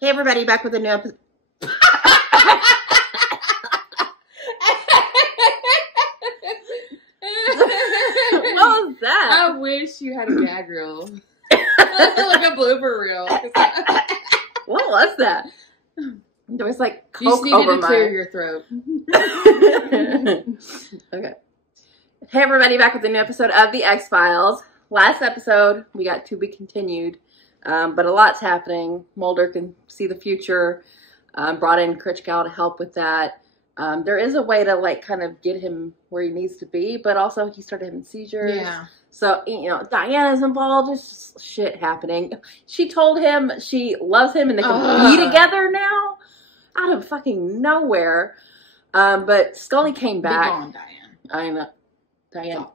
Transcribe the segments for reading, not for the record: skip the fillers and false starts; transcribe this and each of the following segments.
Hey everybody, back with a new episode. What was that? I wish you had a gag reel. Like a blooper reel. What was that? There was like coke You just needed over to clear your throat. Okay. Hey everybody, back with a new episode of The X-Files. Last episode, we got to be continued, but a lot's happening. Mulder can see the future. Brought in Kritchkow to help with that. There is a way to like kind of get him where he needs to be, but also he started having seizures. Yeah. So, you know, Diana's involved. There's just shit happening. She told him she loves him and they can be together now. Out of fucking nowhere. But Scully came back. Be gone, Diane. I know. Diane.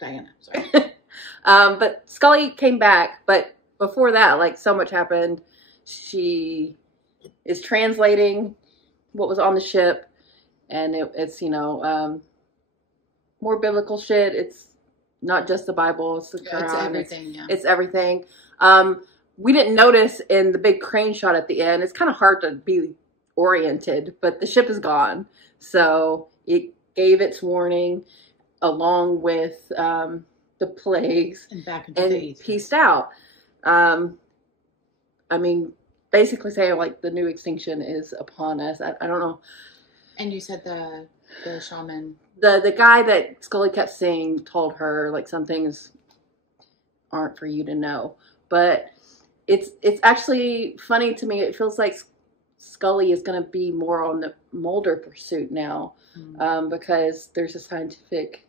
Diana. Sorry. But Scully came back. But before that, like, so much happened. She is translating what was on the ship. And it's, you know, more biblical shit. It's not just the Bible. It's the Quran. It's everything, yeah. It's everything. We didn't notice in the big crane shot at the end. It's kind of hard to be oriented, but the ship is gone. So it gave its warning along with the plagues and back into and peaced out. I mean, basically saying like the new extinction is upon us. I don't know. And you said the shaman. The guy that Scully kept saying told her like some things aren't for you to know. But it's actually funny to me. It feels like Scully is going to be more on the Mulder pursuit now, because there's a scientific.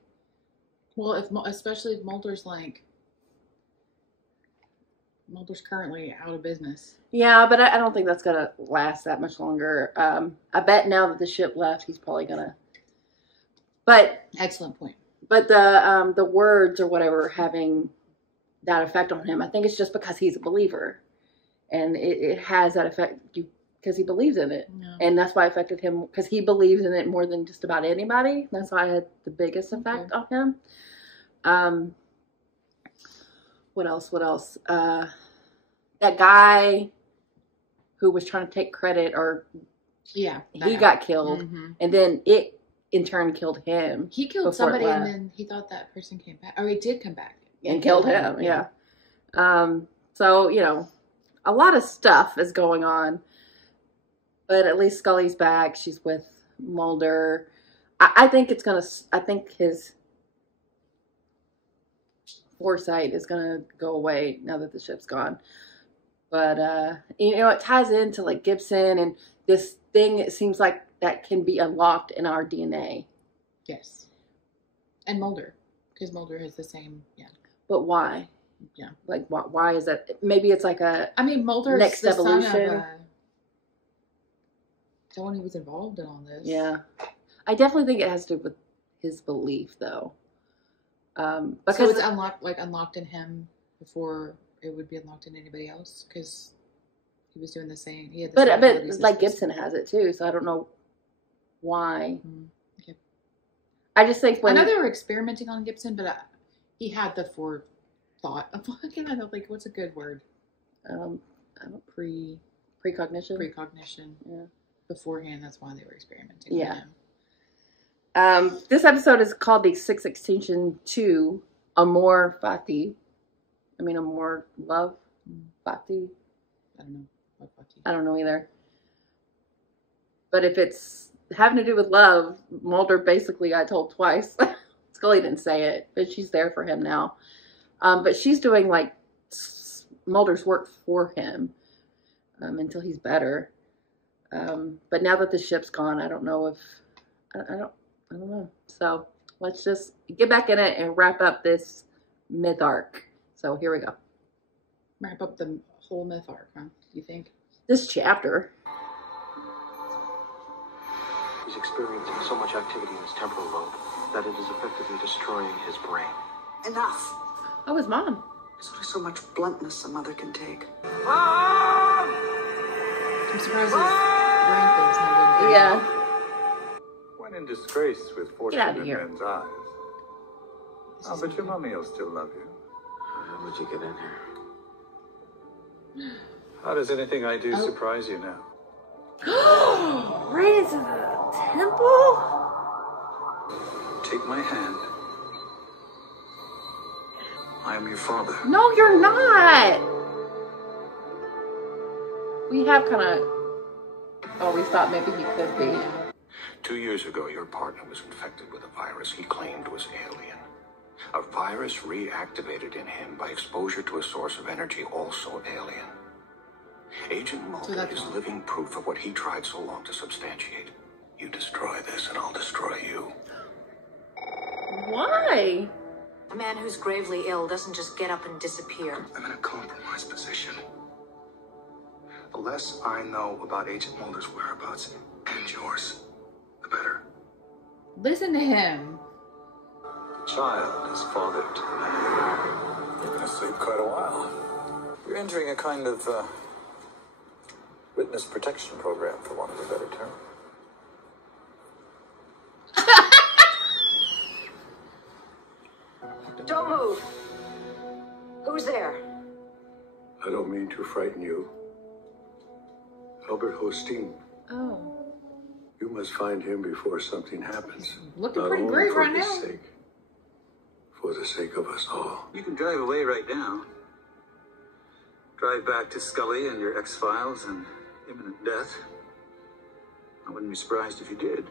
Well, especially if Mulder's currently out of business. Yeah, but I don't think that's going to last that much longer. I bet now that the ship left, he's probably going to. But excellent point. But the words or whatever having that effect on him, I think it's just because he's a believer, and it has that effect because he believes in it, and that's why it affected him because he believes in it more than just about anybody. That's why it had the biggest effect on him. What else? That guy who was trying to take credit, or he got killed, and then it in turn killed him. He killed somebody, and then he thought that person came back, or he did come back and killed him. Yeah. So you know, a lot of stuff is going on, but at least Scully's back. She's with Mulder. I think his foresight is gonna go away now that the ship's gone. But you know, it ties into like Gibson and this thing. It seems like that can be unlocked in our DNA. Yes. And Mulder, because Mulder has the same. Yeah. But why? Yeah. Like why is that? Maybe it's like Mulder's next the evolution. Son of someone who was involved in all this. Yeah. I definitely think it has to do with his belief, though. Because so it's unlocked in him before it would be unlocked in anybody else, because he was doing the same. He had the same abilities like Gibson has it too, so I don't know why. Okay. I just think I know they were experimenting on Gibson, but he had the forethought of like what's a good word? I don't precognition. Precognition. Yeah. Beforehand, that's why they were experimenting. Yeah. On him. This episode is called the Sixth Extinction 2, Amor Fati. I mean, Amor Love Fati. I don't know. I don't know either. But if it's having to do with love, Mulder basically got told twice. Scully didn't say it, but she's there for him now. But she's doing like Mulder's work for him until he's better. But now that the ship's gone, I don't know if I don't know. So let's just get back in it and wrap up this myth arc. So here we go. Wrap up the whole myth arc, huh? You think? This chapter. He's experiencing so much activity in his temporal lobe that it is effectively destroying his brain. Enough. Oh, his mom. There's only so much bluntness a mother can take. I'm surprised his brain thinks no. Yeah. When in disgrace with fortune in men's eyes. But your mommy will still love you. How did you get in here? How does anything I do surprise you now? Right into the temple? Take my hand. I am your father. No, you're not. We have kind of... Oh, we thought maybe he could be. 2 years ago, your partner was infected with a virus he claimed was alien. A virus reactivated in him by exposure to a source of energy also alien. Agent Mulder is living proof of what he tried so long to substantiate. You destroy this and I'll destroy you. Why? A man who's gravely ill doesn't just get up and disappear. I'm in a compromised position. The less I know about Agent Mulder's whereabouts and yours, the better. Listen to him. Child is fathered. You're gonna sleep quite a while. You're entering a kind of witness protection program, for want of a better term. Don't move. Who's there? I don't mean to frighten you. Albert Hosteen. Oh. You must find him before something happens. Looking Not pretty only great for right his now. sake, for the sake of us all. You can drive away right now. Drive back to Scully and your X-Files and imminent death. I wouldn't be surprised if you did.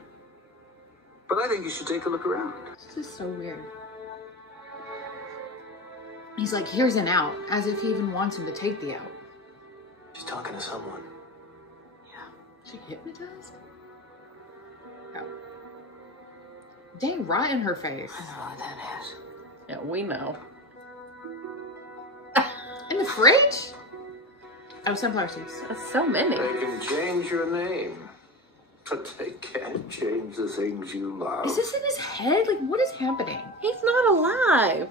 But I think you should take a look around. This is so weird. He's like, here's an out, as if he even wants him to take the out. She's talking to someone. She hypnotized? Oh. Dang, right in her face. I know what that is. Yeah, we know. In the fridge? Oh, sunflower seeds. That's so many. They can change your name, but they can't change the things you love. Is this in his head? Like, what is happening? He's not alive.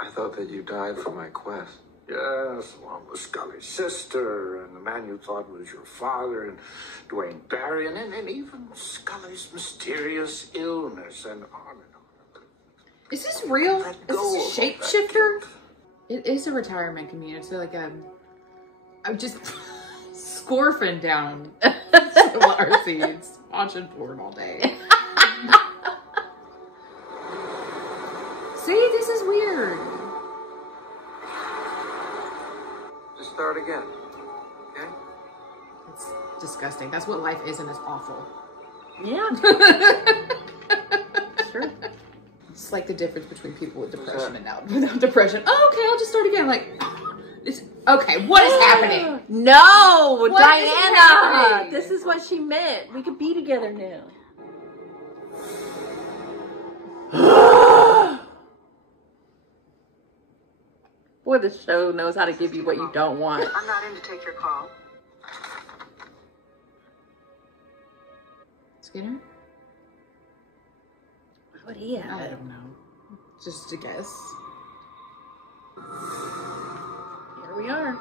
I thought that you died for my quest. Yes, one was Scully's sister, and the man you thought was your father, and Dwayne Barry, and even Scully's mysterious illness, and on and on. Is this real? Is Let go this a of all that shapeshifter? guilt. It is a retirement community. It's like I'm just scorfing down sunflower seeds, watching porn all day. See, this is weird. Just start again, okay? It's disgusting. That's what life is, and it's awful. Yeah. Sure. It's like the difference between people with depression and now without depression. Oh, okay, I'll just start again. Like, okay, what is happening? No, What is Diana. happening? This is what she meant. We could be together now. Boy, this show knows how to give you what you don't want. I'm not in to take your call. Skinner? What would he I have? don't know. Just a guess. Here we are.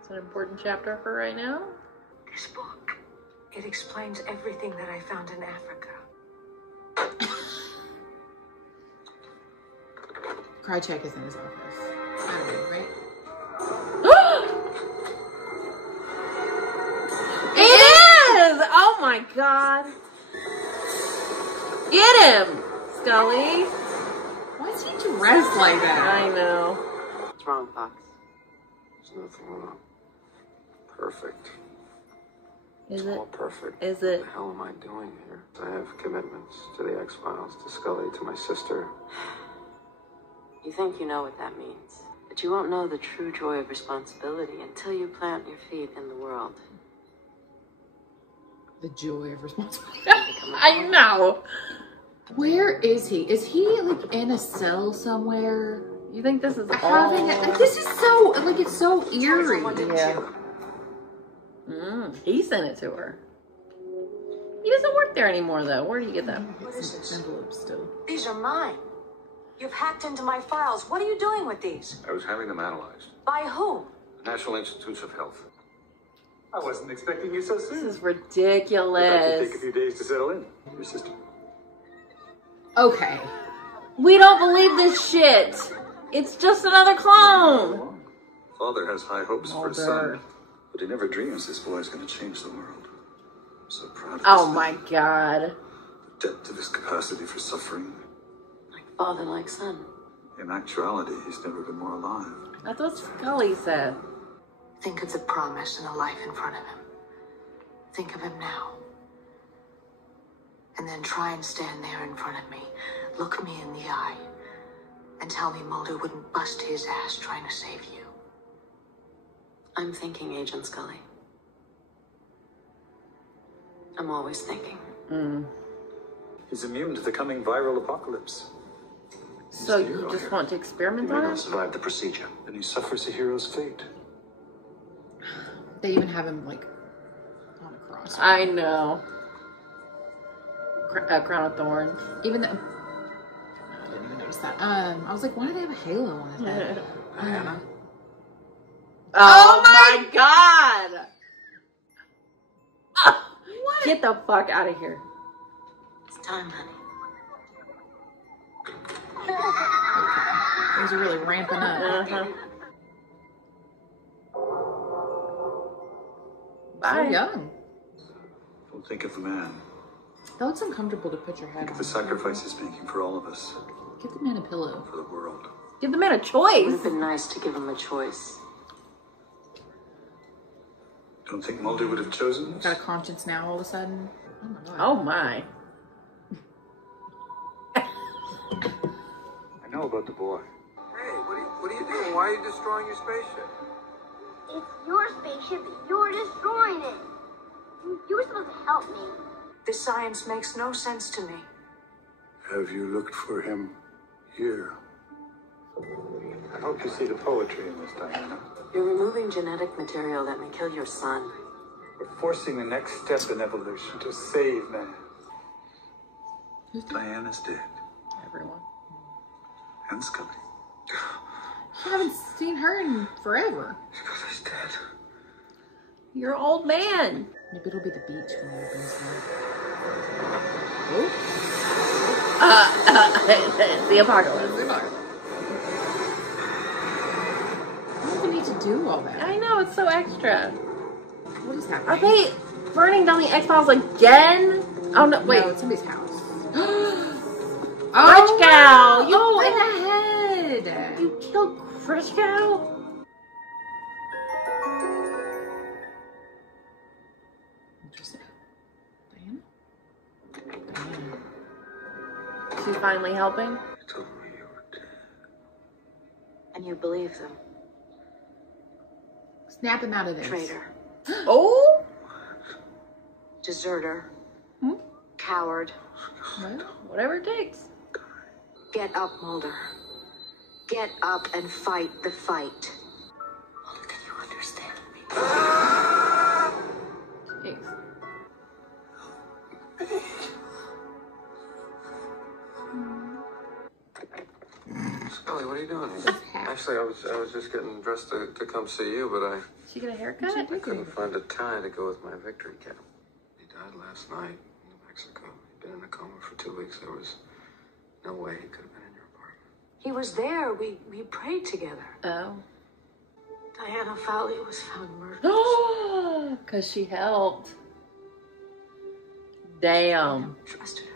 It's an important chapter for right now. This book. It explains everything that I found in Africa. Krychek is in his office. I don't know, right? It is! Oh my god. Get him, Scully. Why is he dressed like that? I know. What's wrong, Fox? There's nothing wrong. Perfect. Is It's it? all perfect. Is it? What the hell am I doing here? I have commitments to the X-Files, to Scully, to my sister. You think you know what that means, but you won't know the true joy of responsibility until you plant your feet in the world. The joy of responsibility. I know. Where is he? Is he like in a cell somewhere? You think this is Having this is so like it's so eerie. Yeah. He sent it to her. He doesn't work there anymore, though. Where do you get that? What is this? Envelope still. These are mine. You've hacked into my files. What are you doing with these? I was having them analyzed. By whom? National Institutes of Health. I wasn't expecting you so This soon. is It ridiculous. take a few days to settle in. Your sister. Okay. We don't believe this shit. It's just another clone. Father has high hopes for his Mulder. son, but he never dreams this boy's going to change the world. I'm so proud of Oh this my man. god. The depth of his capacity for suffering. Like father, like son. In actuality, he's never been more alive. That's what Scully said. Think of the promise and the life in front of him. Think of him now. And then try and stand there in front of me. Look me in the eye. And tell me Mulder wouldn't bust his ass trying to save you. I'm thinking, Agent Scully. I'm always thinking. He's immune to the coming viral apocalypse. So you just want to experiment on him? survive the procedure. And he suffers a hero's fate. They even have him like on a cross. I know. A crown of thorns. Even though I didn't even notice that. I was like, why do they have a halo on his head? I don't know. Oh my god! Get the fuck out of here. It's time, honey. Things are really ramping up. Uh-huh. So Bye. young. Don't think of the man. That looks uncomfortable to put your head Think on. of the sacrifice he's making for all of us, Give the man a pillow. for the world. Give the man a It would choice. have been nice to give him a choice. Don't think Mulder would have chosen this? Got a conscience now all of a sudden. Oh my god. Oh my. I know about the boy. Hey, what are you doing? Why are you destroying your spaceship? It's your spaceship. You're destroying it. You were supposed to help me. This science makes no sense to me. Have you looked for him here? I hope you see the poetry in this, Diana. You're removing genetic material that may kill your son. We're forcing the next step in evolution to save man. Diana's dead. Everyone. And Scully. I haven't seen her in forever. Scully's dead. You're an old man. Maybe it'll be the beach when it opens now. The apocalypse. I don't even need to do all that. I know, it's so extra. What is happening? Are they burning down the X-Files again? Oh no, wait. No, it's somebody's house. Rich cow! Oh, in the head! You killed Rich cow? Interesting. Diana? She's finally helping. You told me you were dead. And you believe them. Snap him out of this. Traitor. Oh? Deserter. Hmm? Coward. What? Whatever it takes. Get up, Mulder. Get up and fight the fight. Mulder, can you understand me? Jeez. Scully, what are you doing here? His hat. Actually, I was just getting dressed to come see you, but I She get a haircut? I couldn't find a tie to go with my victory cap. He died last night in New Mexico. He'd been in a coma for 2 weeks. There was no way he could have been in your apartment. He was there. We prayed together. Oh. Diana Fowley was found murdered. Oh, because she helped. Damn. Trusted her.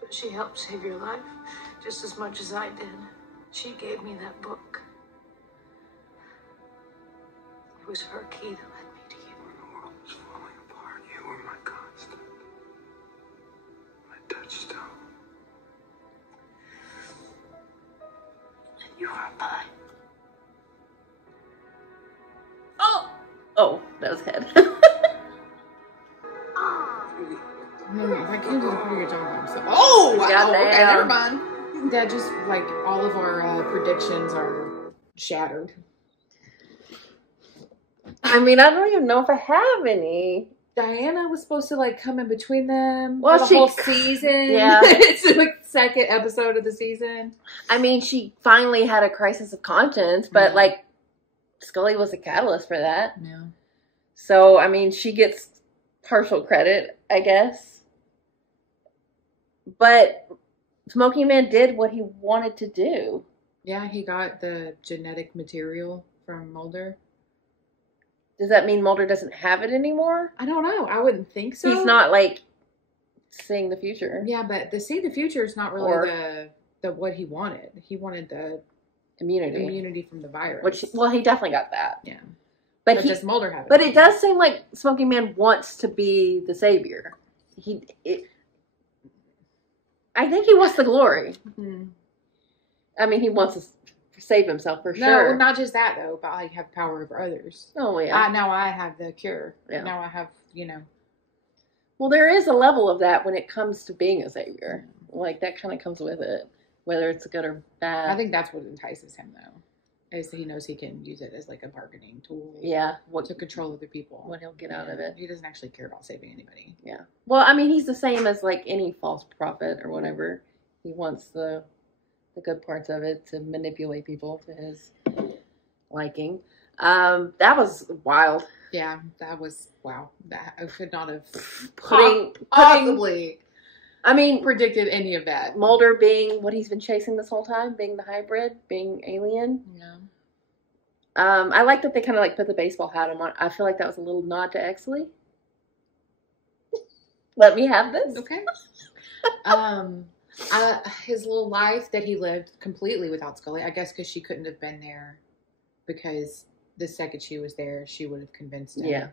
But she helped save your life just as much as I did. She gave me that book. It was her key that led me to you. When the world was falling apart, you were my constant. My touchstone. And you are mine. Oh! Oh, that was head. No, that kid did a pretty good job on himself. Oh, wow. Goddamn. Okay, never mind. That just, like, all of our predictions are shattered. I mean, I don't even know if I have any. Diana was supposed to, like, come in between them Well, for the she- whole season. Yeah. It's the like, second episode of the season. I mean, she finally had a crisis of conscience, but Yeah. like, Scully was the catalyst for that. No. So, I mean, she gets partial credit, I guess. But Smoking Man did what he wanted to do. Yeah, he got the genetic material from Mulder. Does that mean Mulder doesn't have it anymore? I don't know. I wouldn't think so. He's not like seeing the future. Yeah, but the see the future is not really the what he wanted. He wanted the immunity from the virus. Which, well, he definitely got that. Yeah. But does Mulder have it? But it does seem like Smoking Man wants to be the savior. I think he wants the glory. Mm-hmm. I mean, he wants to save himself for sure. No, not just that though, but I have power over others. Oh yeah. Now I have the cure. Yeah. Now I have, Well, there is a level of that when it comes to being a savior. Like that kind of comes with it, whether it's good or bad. I think that's what entices him though, is that he knows he can use it as like a bargaining tool. Yeah. To control other people. What he'll get out of it. He doesn't actually care about saving anybody. Yeah. Well, I mean, he's the same as like any false prophet or whatever. He wants the good parts of it to manipulate people to his liking. That was wild. Yeah, that was wow. That I could not have possibly. I mean, predicted any of that. Mulder being what he's been chasing this whole time, being the hybrid, being alien. Yeah. I like that they kind of like put the baseball hat on. I feel like that was a little nod to Exley. Let me have this. Okay. His little life that he lived completely without Scully, I guess because she couldn't have been there because the second she was there, she would have convinced him. Yeah.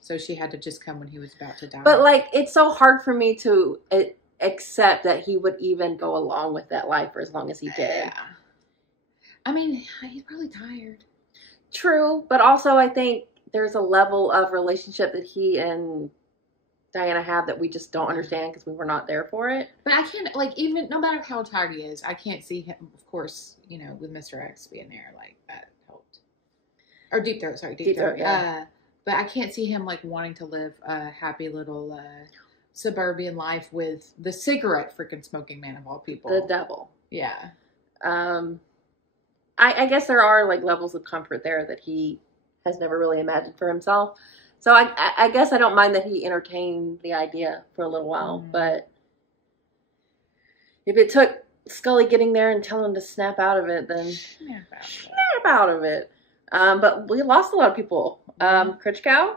So she had to just come when he was about to die. But like, it's so hard for me to accept that he would even go along with that life for as long as he did. Yeah. I mean, he's probably tired. True, but also I think there's a level of relationship that he and Diana have that we just don't understand because we were not there for it. But I can't, like, even no matter how tired he is, I can't see him, of course, with Mr. X being there, like, that helped. Or Deep Throat, sorry, Deep Throat. Yeah. But I can't see him, like, wanting to live a happy little suburban life with the cigarette freaking smoking man of all people. The devil. Yeah. I guess there are, like, levels of comfort there that he has never really imagined for himself. So I guess I don't mind that he entertained the idea for a little while, but if it took Scully getting there and telling him to snap out of it, then snap out of it. But we lost a lot of people. Critchcow,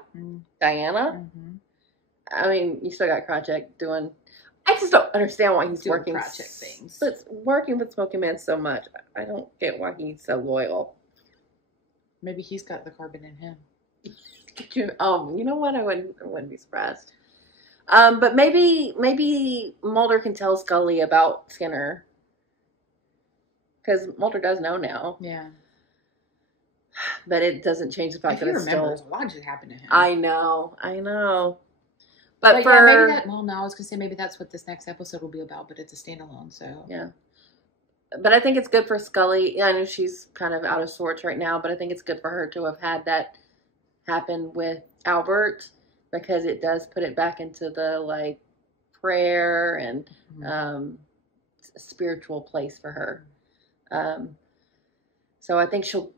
Diana. I mean, you still got Krajek doing. I just don't understand why he's working things. But working with Smoking Man so much. I don't get why he's so loyal. Maybe he's got the carbon in him. You know what? I wouldn't be surprised. But maybe Mulder can tell Scully about Skinner. Because Mulder does know now. Yeah. But it doesn't change the fact that it's still... a lot just happened to him. I know. But yeah, maybe that... Well, no, I was going to say maybe that's what this next episode will be about, but it's a standalone, so... Yeah. But I think it's good for Scully. I know she's kind of out of sorts right now, but I think it's good for her to have had that happen with Albert, because it does put it back into the, like, prayer and spiritual place for her. So I think she'll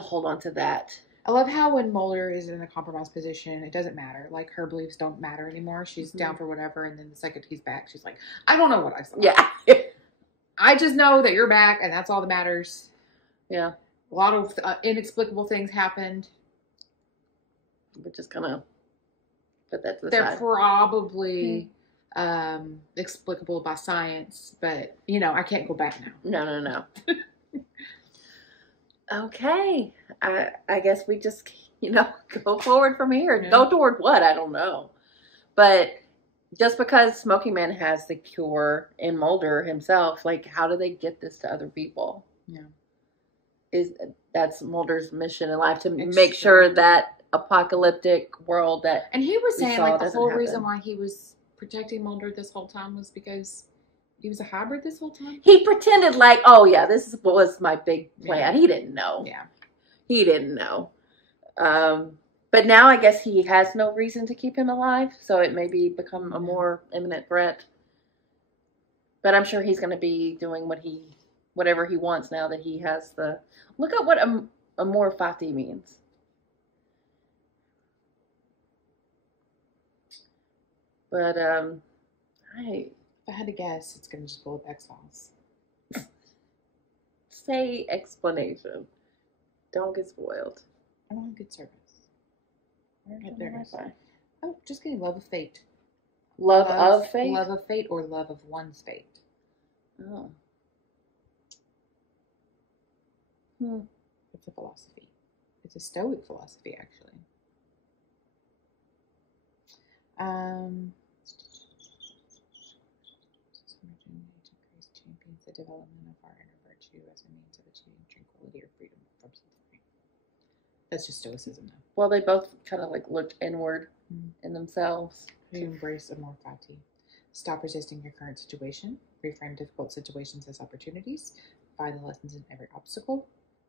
hold on to that. I love how when Mulder is in a compromised position, it doesn't matter. Like, her beliefs don't matter anymore. She's down for whatever, and then the second he's back, she's like, I don't know what I saw. Yeah. I just know that you're back, and that's all that matters. Yeah. A lot of inexplicable things happened. We're just gonna put that to the They're side. probably explicable by science, but, I can't go back now. No. Okay. I guess we just, go forward from here. Yeah. Go toward what? I don't know. But just because Smoking Man has the cure in Mulder himself, like, how do they get this to other people? Yeah. That's Mulder's mission in life, to make sure that apocalyptic world that... And he was saying, like, the whole happen. reason why he was protecting Mulder this whole time was because he was a hybrid this whole time? He pretended like, oh yeah, this was my big plan. Yeah. He didn't know. Yeah. He didn't know. But now I guess he has no reason to keep him alive, so it may become a more imminent threat. But I'm sure he's going to be doing whatever he wants now that he has the... Look at what Amor Fati means. But, if I had to guess, it's going to just pull up X-Files. say explanation. Don't get spoiled. I don't have good service. Right, There it is. Oh, just kidding. Love of fate. Love of fate? Love of fate or love of one's fate. Oh. It's a philosophy. It's a Stoic philosophy, actually. Champions the development of our inner virtue as a means of achieving tranquility or freedom from suffering. That's just Stoicism, though. Well, they both kind of like looked inward in themselves. You embrace Amor Fati. Stop resisting your current situation. Reframe difficult situations as opportunities. Find the lessons in every obstacle.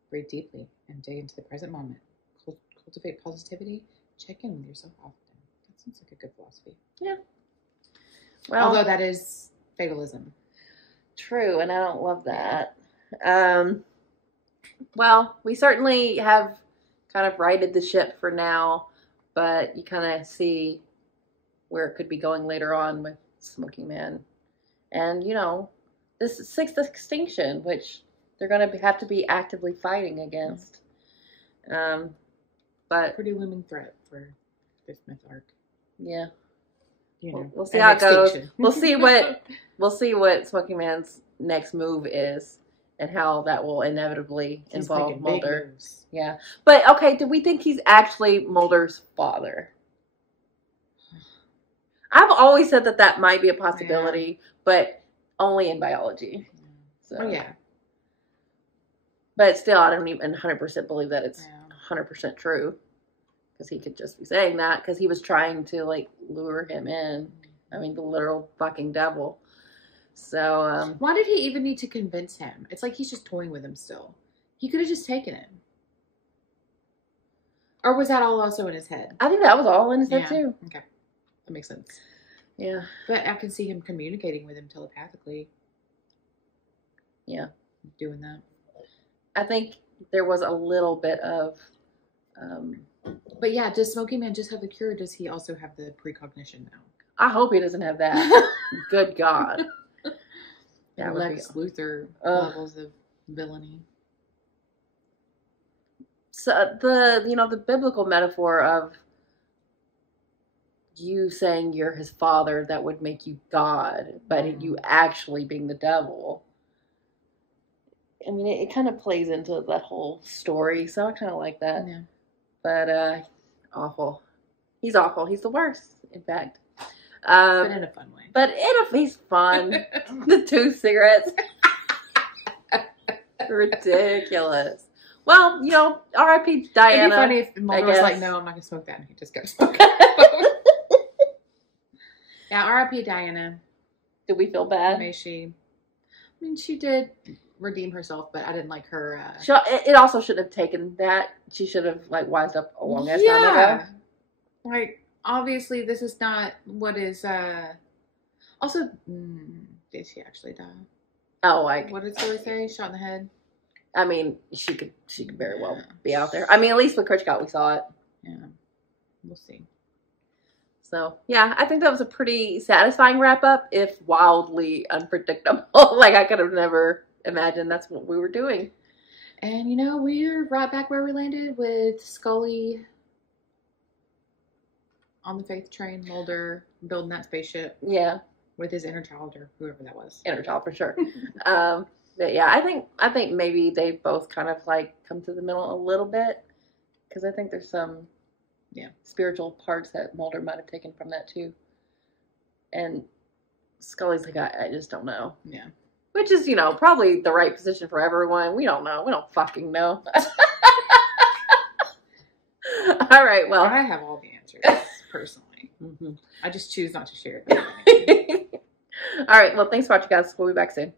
Breathe deeply and dig into the present moment. Cultivate positivity. Check in with yourself often. That seems like a good philosophy. Yeah. Well, although that is fatalism. True, and I don't love that. Well, we certainly have kind of righted the ship for now, but you kind of see where it could be going later on with Smoking Man. And, you know, this is sixth extinction, which they're going to have to be actively fighting against. But pretty looming threat for this myth arc. Yeah. You know, we'll see how it goes. We'll see what Smoking Man's next move is and how that will inevitably involve Mulder. Yeah. But okay, do we think he's actually Mulder's father? I've always said that might be a possibility, but only in biology. So. Oh, yeah. But still, I don't even 100% believe that it's 100% true. Because he could just be saying that because he was trying to, like, lure him in. I mean, the literal fucking devil. So, why did he even need to convince him? It's like he's just toying with him still. He could have just taken him. Or was that all also in his head? I think that was all in his head, too. Okay. That makes sense. Yeah. But I can see him communicating with him telepathically. Yeah. Doing that. I think there was a little bit of... But yeah, does Smoking Man just have the cure, or does he also have the precognition now? I hope he doesn't have that. Good God. That Lex Luthor levels of villainy. So the biblical metaphor of you saying you're his father, that would make you God, but you actually being the devil. I mean, it kind of plays into that whole story, so I kind of like that. Yeah. But, awful. He's awful. He's the worst, in fact. But in a fun way. But he's fun. The 2 cigarettes. Ridiculous. Well, you know, R.I.P. Diana. It'd be funny if Mulder was like, no, I'm not going to smoke that. And he just kept smoking. Yeah, R.I.P. Diana. Did we feel bad? She did redeem herself, but I didn't like her. It also shouldn't have taken that. She should have, like, wised up a long ass time ago. Like, obviously, this is not what is, also, did she actually die? Oh, like. What did Zoe say? Shot in the head? I mean, she could very well be out there. I mean, at least with Kritchgott, we saw it. Yeah. We'll see. So, yeah, I think that was a pretty satisfying wrap-up, if wildly unpredictable. Like, I could have never imagined that's what we were doing. And, you know, we're right back where we landed with Scully on the faith train, Mulder building that spaceship. Yeah. With his inner child or whoever that was. Inner child, for sure. But, yeah, I think maybe they both kind of, like, come to the middle a little bit. Because I think there's some... spiritual parts that Mulder might have taken from that too. And Scully's like, I just don't know. Yeah. Which is, you know, probably the right position for everyone. We don't know. We don't fucking know. All right, well. I have all the answers, personally. I just choose not to share them. All right, well, thanks for watching, guys. We'll be back soon.